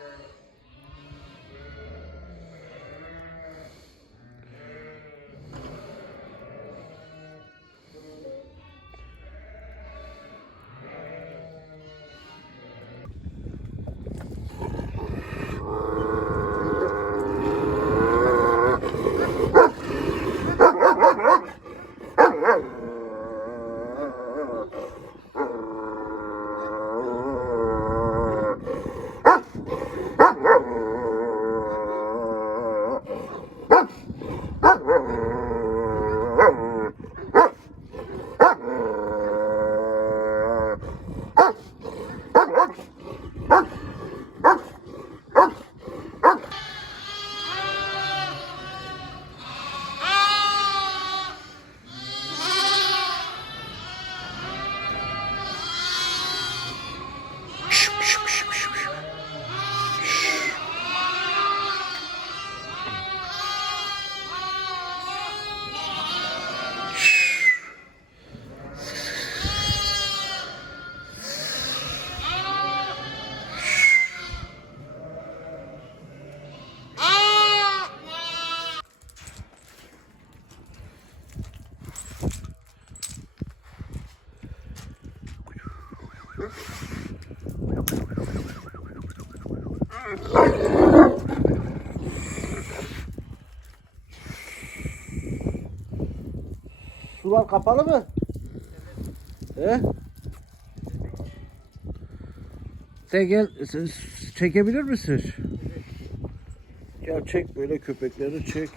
Yeah. Sular kapalı mı? He? De çekebilir misin? Gel çek böyle köpekleri çek.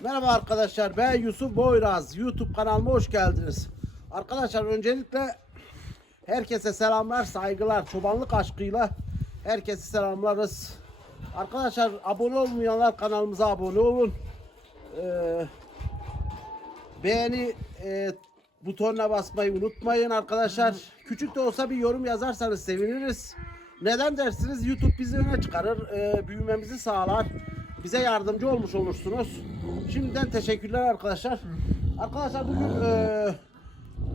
Merhaba arkadaşlar ben Yusuf Boyraz. YouTube kanalıma hoş geldiniz. Arkadaşlar öncelikle herkese selamlar, saygılar, çobanlık aşkıyla herkese selamlarız. Arkadaşlar abone olmayanlar kanalımıza abone olun. Ee, beğeni e, butonuna basmayı unutmayın arkadaşlar. Küçük de olsa bir yorum yazarsanız seviniriz. Neden dersiniz? YouTube bizi öne çıkarır, e, büyümemizi sağlar. Bize yardımcı olmuş olursunuz. Şimdiden teşekkürler arkadaşlar. Arkadaşlar bugün e,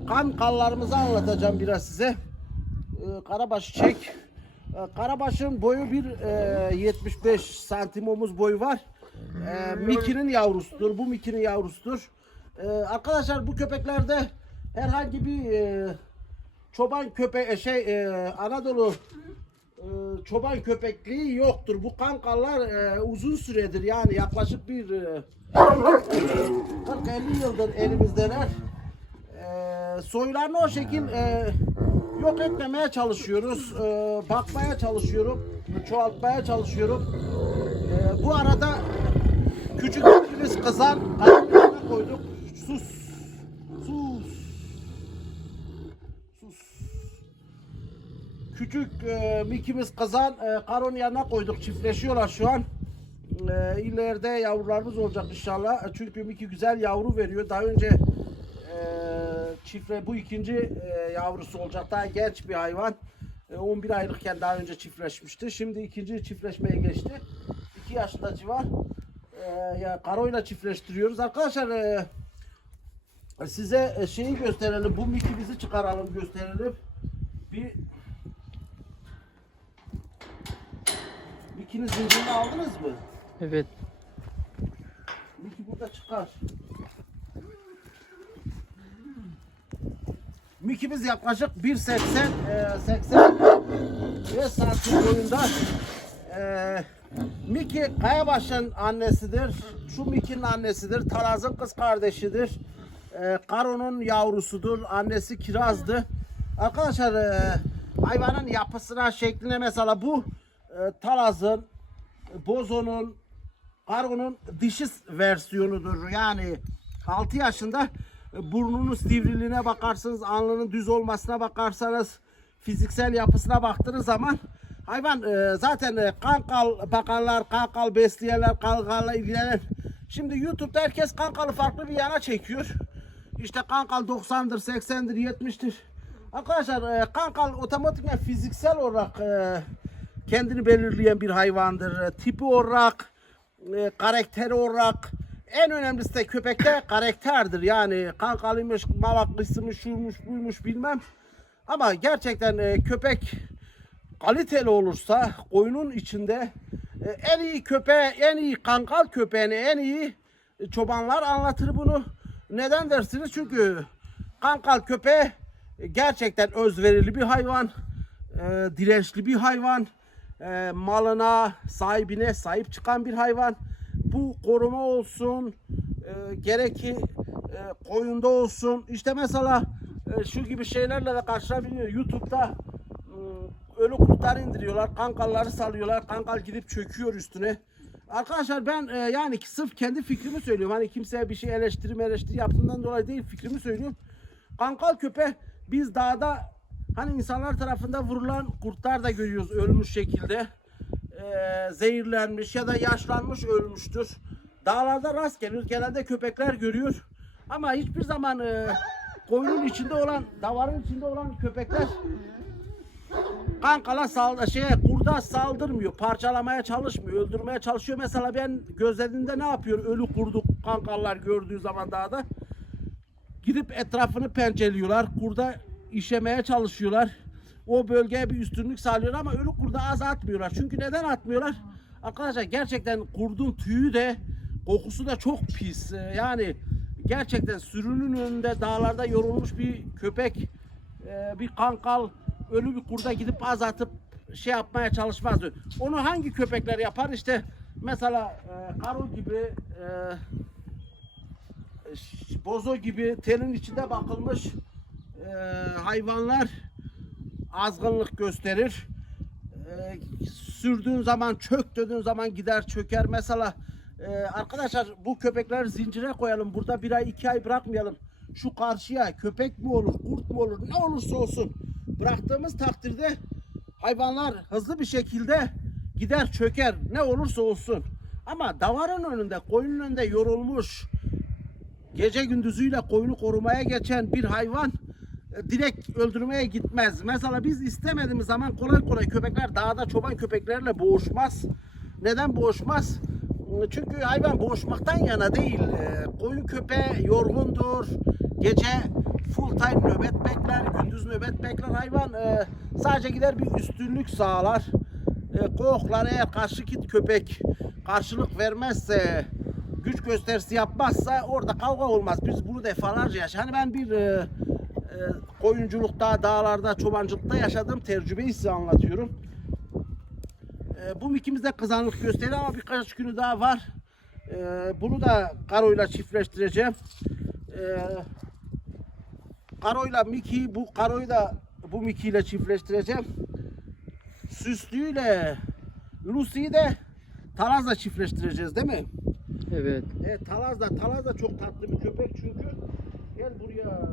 kan kallarımızı anlatacağım biraz size. E, Karabaşı çek. E, Karabaşın boyu bir e, 75 santim omuz boyu var. E, Mickey'nin yavrusudur. Bu Mickey'nin yavrusudur. E, arkadaşlar bu köpeklerde herhangi bir e, çoban köpe şey e, Anadolu e, çoban köpekliği yoktur. Bu kankallar e, uzun süredir yani yaklaşık bir e, 40-50 yıldır elimizdeler. Soylarını o şekil e, yok etmemeye çalışıyoruz. E, bakmaya çalışıyorum. Çoğaltmaya çalışıyorum. E, bu arada küçük biz kızan kalemlerine koyduk. Sus. Sus. Sus. Küçük e, mikimiz kazan e, karon yanına koyduk. Çiftleşiyorlar şu an. E, ileride yavrularımız olacak inşallah. E, Çünkü Miki güzel yavru veriyor. Daha önce çifre bu ikinci e, yavrusu olacak. Daha genç bir hayvan. E, 11 aylıkken daha önce çiftleşmişti. Şimdi ikinci çiftleşmeye geçti. 2 yaşında civar. E, ya karoyla çiftleştiriyoruz. Arkadaşlar e, size e, şeyi gösterelim. Bu mikimizi çıkaralım gösterelim. Bir Mickey'nin zincirini aldınız mı? Evet. Mickey burada çıkar. Mickey'miz yaklaşık 1.80 e, 85 santim boyunda. E, Mickey Kayabaş'ın annesidir. Şu Mickey'nin annesidir. Taraz'ın kız kardeşidir. E, Karo'nun yavrusudur. Annesi Kiraz'dı. Arkadaşlar e, hayvanın yapısına, şekline mesela bu e, Taraz'ın, Bozo'nun, Kargo'nun dişi versiyonudur. Yani 6 yaşında burnunun sivriliğine bakarsınız, alnının düz olmasına bakarsanız, fiziksel yapısına baktığınız zaman hayvan e, zaten e, kankal bakanlar, kankal besleyenler, kankalla ilgilenen. Şimdi YouTube'da herkes kankalı farklı bir yana çekiyor. İşte kankal 90'dır, 80'dir, 70'tir. Arkadaşlar e, kankal otomatikman fiziksel olarak e, kendini belirleyen bir hayvandır. E, Tipi olarak, e, karakteri olarak, en önemlisi de köpekte karakterdir. Yani kankalıymış, mavaklısıymış, şuymuş, buymuş bilmem. Ama gerçekten e, köpek kaliteli olursa oyunun içinde e, en iyi köpeğe, en iyi kankal köpeğini, en iyi çobanlar anlatır bunu. Neden dersiniz? Çünkü kankal köpeği gerçekten özverili bir hayvan, e, dirençli bir hayvan, e, malına, sahibine sahip çıkan bir hayvan. Bu koruma olsun, e, gerek ki e, koyunda olsun. İşte mesela e, şu gibi şeylerle de karşılaşabiliyor. YouTube'da e, ölü kurtlar indiriyorlar, kankalları salıyorlar, kankal gidip çöküyor üstüne. Arkadaşlar ben e, yani sırf kendi fikrimi söylüyorum. Hani kimseye bir şey eleştiri eleştiri yaptığından dolayı değil fikrimi söylüyorum. Kankal köpe biz dağda hani insanlar tarafından vurulan kurtlar da görüyoruz ölmüş şekilde. E, zehirlenmiş ya da yaşlanmış ölmüştür. Dağlarda rast gelir. Genelde köpekler görüyor. Ama hiçbir zaman e, koyunun içinde olan, davarın içinde olan köpekler kankala sal şeye kurda saldırmıyor. Parçalamaya çalışmıyor. Öldürmeye çalışıyor. Mesela ben gözlediğimde ne yapıyor? Ölü kurdu kankallar gördüğü zaman dağda. Gidip etrafını pençeliyorlar. Kurda işemeye çalışıyorlar. O bölgeye bir üstünlük sağlıyor ama ölü kurda az atmıyorlar. Çünkü neden atmıyorlar? Arkadaşlar gerçekten kurdun tüyü de kokusu da çok pis. Ee, Yani gerçekten sürünün önünde dağlarda yorulmuş bir köpek e, bir kankal ölü bir kurda gidip az atıp şey yapmaya çalışmaz. Onu hangi köpekler yapar? İşte mesela e, gibi e, bozo gibi telin içinde bakılmış e, hayvanlar azgınlık gösterir. E, sürdüğün zaman çök dediğin zaman gider çöker. Mesela e, arkadaşlar bu köpekleri zincire koyalım. Burada bir ay iki ay bırakmayalım. Şu karşıya köpek mi olur, kurt mu olur, ne olursa olsun bıraktığımız takdirde hayvanlar hızlı bir şekilde gider çöker ne olursa olsun. Ama davarın önünde, koyunun önünde yorulmuş, gece gündüzüyle koyunu korumaya geçen bir hayvan direkt öldürmeye gitmez. Mesela biz istemediğimiz zaman kolay kolay köpekler dağda çoban köpeklerle boğuşmaz. Neden boğuşmaz? E, Çünkü hayvan boğuşmaktan yana değil. E, Koyun köpeği yorgundur. Gece full time nöbet bekler, gündüz nöbet bekler. Hayvan e, sadece gider bir üstünlük sağlar. E, Koklar eğer karşı git köpek karşılık vermezse güç gösterisi yapmazsa orada kavga olmaz. Biz bunu defalarca yaşadık. Hani ben bir e, e, koyunculukta, dağlarda, çobancılıkta yaşadığım tecrübeyi size anlatıyorum. E, bu mikimizde kızanlık gösteriyor ama birkaç günü daha var. E, bunu da karoyla çiftleştireceğim. E, karoyla Miki, bu karoyu da bu Miki ile çiftleştireceğim. Süslüyle Lucy'yi de Taraz'la çiftleştireceğiz değil mi? Evet. Evet Talaz da Talaz da çok tatlı bir köpek çünkü. Gel buraya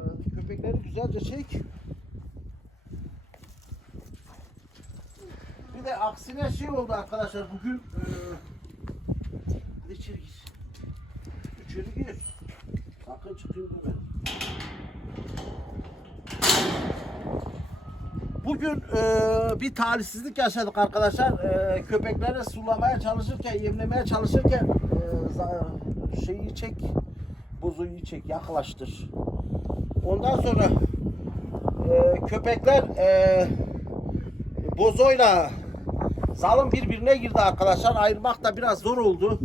köpekleri güzelce çek. Bir de aksine şey oldu arkadaşlar bugün e, içeri gir. İçeri gir. Sakın çıkayım deme. Bugün e, bir talihsizlik yaşadık arkadaşlar. E, köpekleri sulamaya çalışırken, yemlemeye çalışırken e, şeyi çek, bozuyu çek, yaklaştır. Ondan sonra e, köpekler e, bozoyla zalım birbirine girdi arkadaşlar. Ayırmak da biraz zor oldu.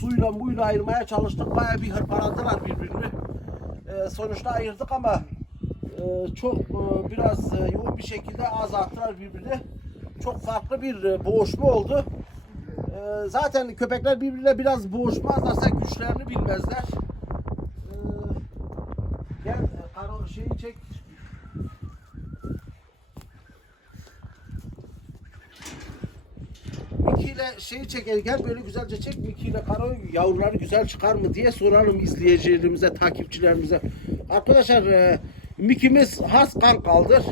Suyla muyla ayırmaya çalıştık. Bayağı bir hırpaladılar birbirini. E, sonuçta ayırdık ama e, çok e, biraz e, yoğun bir şekilde az attılar birbirine. Çok farklı bir e, boğuşma oldu. E, zaten köpekler birbirine biraz boğuşmazlarsa güçlerini bilmezler. E, gel e, karo şeyi çek. Miki ile şeyi çek gel böyle güzelce çek Miki ile Karo yavruları güzel çıkar mı diye soralım izleyicilerimize, takipçilerimize. Arkadaşlar e, Miki'miz has kan kaldır.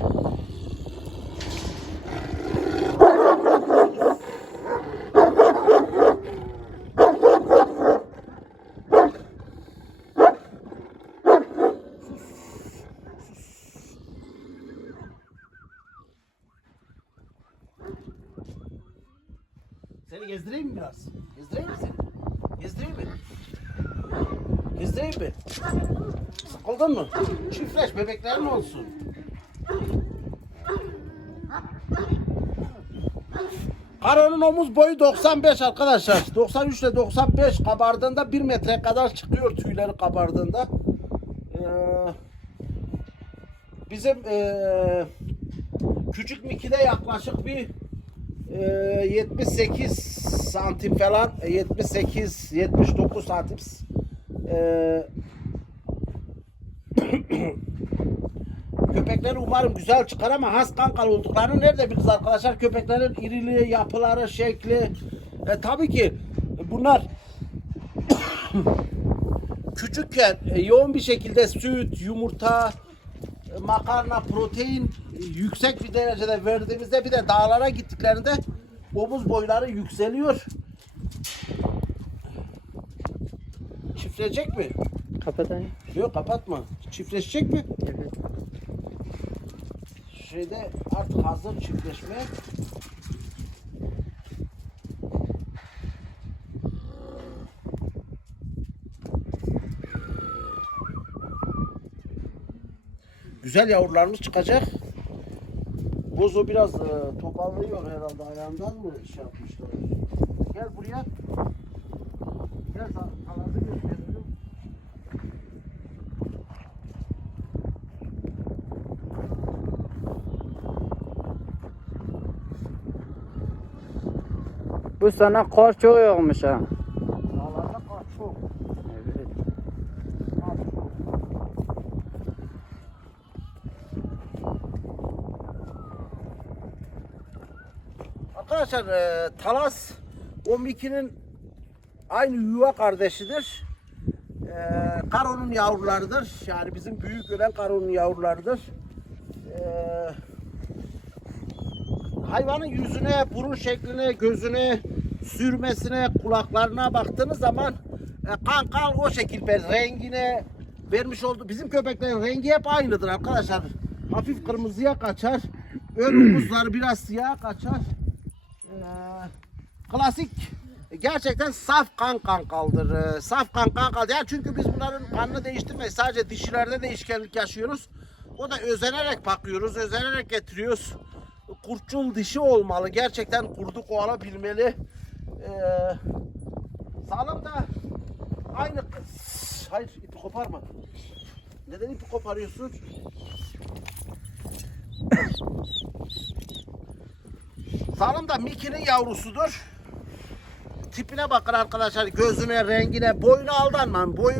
Seni gezdireyim mi biraz? Gezdireyim mi seni? Gezdireyim mi? Gezdireyim mi? Sıkıldın mı? Çiftleş bebeklerin olsun. Karonun omuz boyu 95 arkadaşlar. 93 ile 95 kabardığında 1 metre kadar çıkıyor tüyleri kabardığında. Ee, bizim ee, küçük Miki'de yaklaşık bir 78 santim falan 78 79 santim ee, Köpekler umarım güzel çıkar ama has kankal olduklarını nerede biliriz arkadaşlar? Köpeklerin iriliği, yapıları, şekli. E, tabii ki bunlar küçükken e, yoğun bir şekilde süt, yumurta, e, makarna, protein e, yüksek bir derecede verdiğimizde bir de dağlara gittiklerinde omuz boyları yükseliyor. Çiftleşecek mi? Kapatayım. Yok kapatma. Çiftleşecek mi? Evet. Şeyde artık hazır çiftleşmeye. Güzel yavrularımız çıkacak. Bozo biraz e, toparlıyor herhalde ayağından mı şey yapmışlar. Gel buraya. Gel kanadı gösterelim. Bu sana kar çok yağmış ha. Dağlarda kar çok. Evet. Kar çok. Arkadaşlar e, Talas 12'nin aynı yuva kardeşidir. E, Karo'nun yavrularıdır. Yani bizim büyük ölen Karo'nun yavrularıdır. E, hayvanın yüzüne, burun şekline, gözüne, sürmesine, kulaklarına baktığınız zaman e, kankal o şekilde rengine vermiş oldu. Bizim köpeklerin rengi hep aynıdır arkadaşlar. Hafif kırmızıya kaçar. Ön biraz siyah kaçar. Klasik gerçekten saf kan kankaldır. Ee, saf kan kankal yani çünkü biz bunların kanını değiştirmeyiz. Sadece dişilerde değişkenlik yaşıyoruz. O da özenerek bakıyoruz, özenerek getiriyoruz. Kurtçul dişi olmalı. Gerçekten kurdu kovalabilmeli. Ee, sağlam da aynı hayır ipi koparma. Neden ipi koparıyorsun? Sağlam da Mickey'nin yavrusudur. Tipine bakın arkadaşlar. Gözüne, rengine, boyuna aldanmayın. Boyu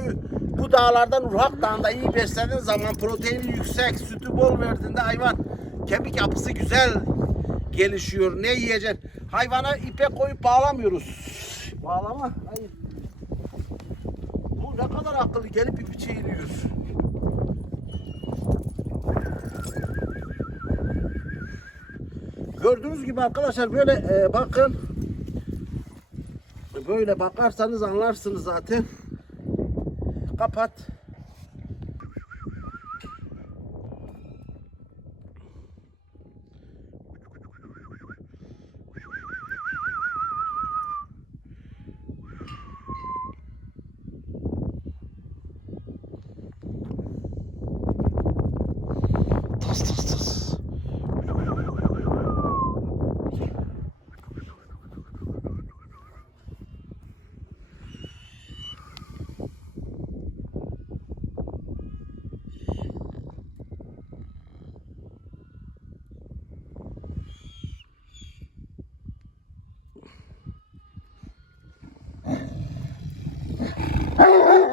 bu dağlardan Urhak Dağı'nda iyi beslediğin zaman proteini yüksek, sütü bol verdiğinde hayvan kemik yapısı güzel gelişiyor. Ne yiyeceksin? Hayvana ipe koyup bağlamıyoruz. Bağlama? Hayır. Bu ne kadar akıllı gelip ipi çiğniyor. Gördüğünüz gibi arkadaşlar böyle e, bakın. Böyle bakarsanız anlarsınız zaten. Kapat.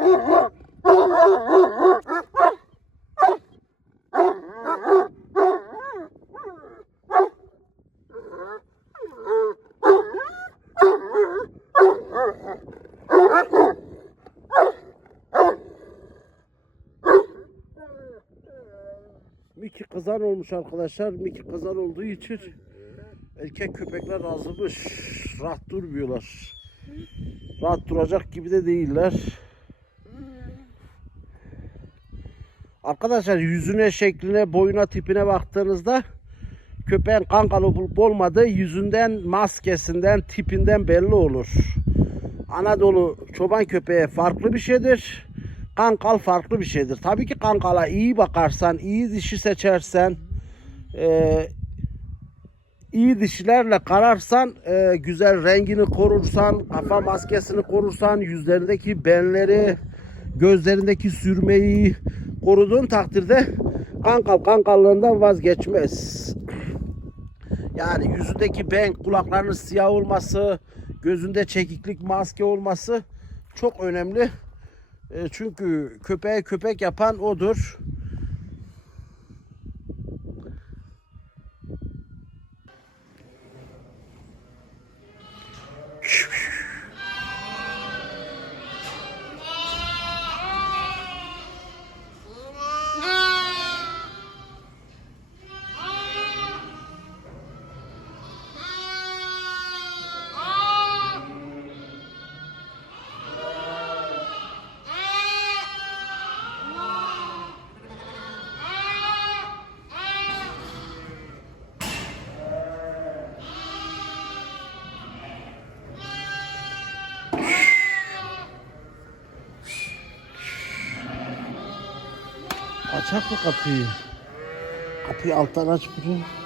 Miki kazan olmuş arkadaşlar. Miki kazan olduğu için erkek köpekler azılmış. Rahat durmuyorlar. Rahat duracak gibi de değiller. Arkadaşlar yüzüne, şekline, boyuna, tipine baktığınızda köpeğin kan kalıbı olup olmadığı yüzünden, maskesinden, tipinden belli olur. Anadolu çoban köpeği farklı bir şeydir. kankal farklı bir şeydir. Tabii ki kankala iyi bakarsan, iyi dişi seçersen, e, iyi dişilerle kararsan, e, güzel rengini korursan, kafa maskesini korursan, yüzlerindeki benleri, gözlerindeki sürmeyi koruduğun takdirde kankal kankallığından vazgeçmez. Yani yüzündeki ben, kulaklarının siyah olması, gözünde çekiklik, maske olması çok önemli. E, çünkü köpeğe köpek yapan odur. Açak mı kapıyı? Kapıyı alttan aç bunu.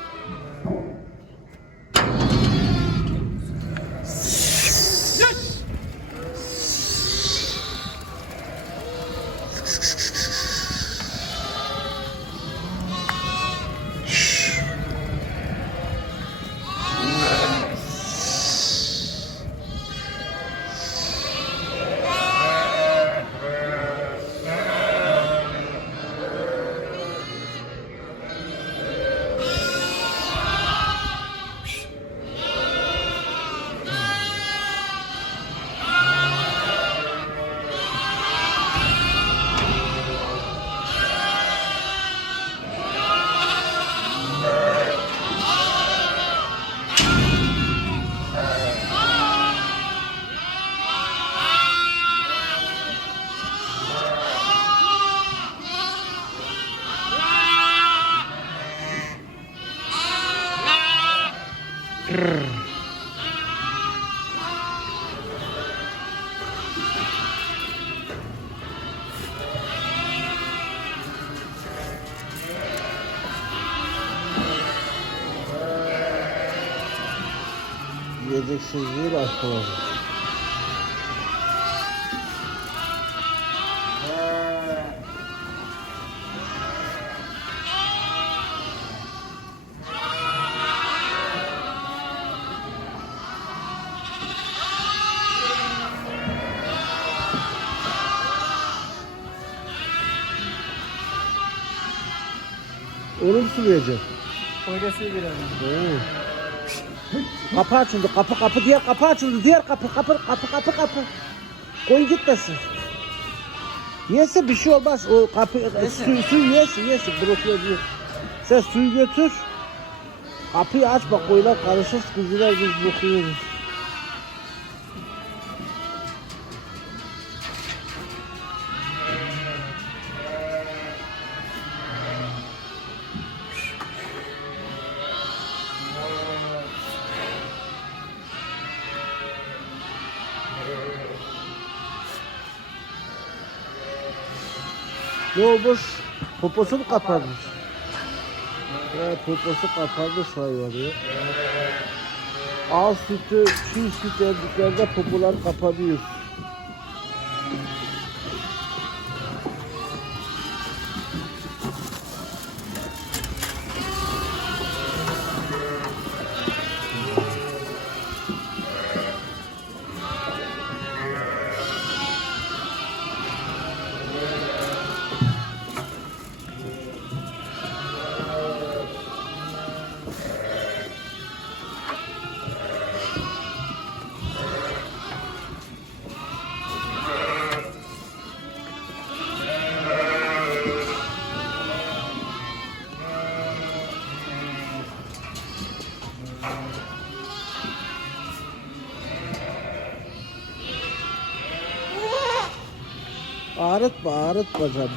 Yiyeceksiniz değil arkadaşlar. Onu mu sulayacak? Koydası bir He. Kapı açıldı. Kapı kapı diğer kapı açıldı. Diğer kapı kapı kapı kapı kapı. Koyun gitmesin. Yese bir şey olmaz. O kapı su, suyu yesin yesin. Bırakıyor diyor. Sen suyu götür. Kapıyı aç bak koyunlar karışır. Kuzular biz bakıyoruz. Olmuş? Poposu mu kapanmış? Ya poposu kapanmış hayvan ya. Ağız sütü, çiğ süt emdiklerde popolar kapanıyor. Ağrıtma, ağrıtma canım.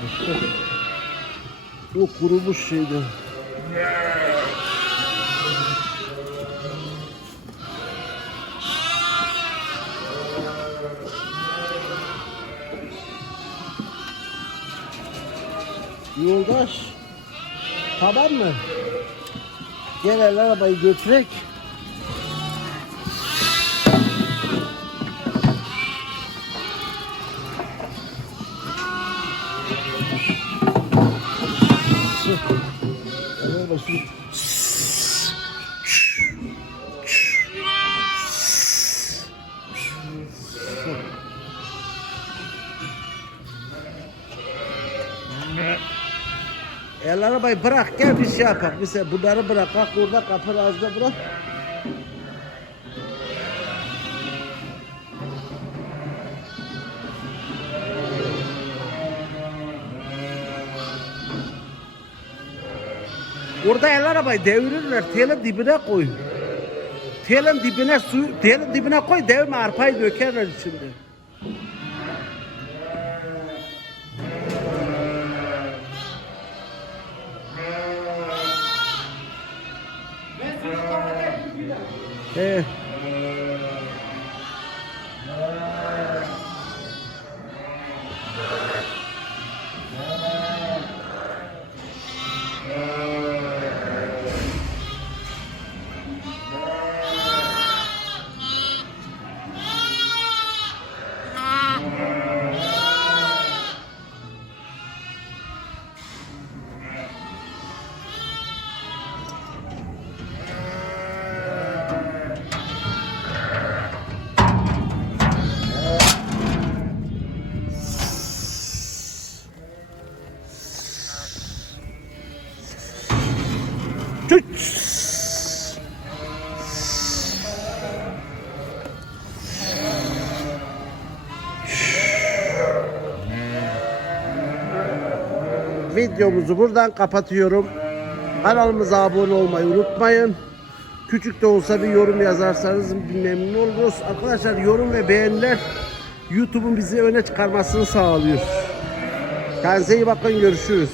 O kurumuş şeydi. Yoldaş. Tamam mı? Gel el arabayı götürek. El arabası. El arabayı bırak gel bir şey yapalım. Mesela bunları bırak. Bak burada kapı ağzında bırak. Orada el arabayı devirirler. Telin dibine koy. Telin dibine su, telin dibine koy devirme arpayı dökerler içinde. He. Videomuzu buradan kapatıyorum. Kanalımıza abone olmayı unutmayın. Küçük de olsa bir yorum yazarsanız memnun oluruz. Arkadaşlar yorum ve beğeniler YouTube'un bizi öne çıkarmasını sağlıyor. Kendinize iyi bakın görüşürüz.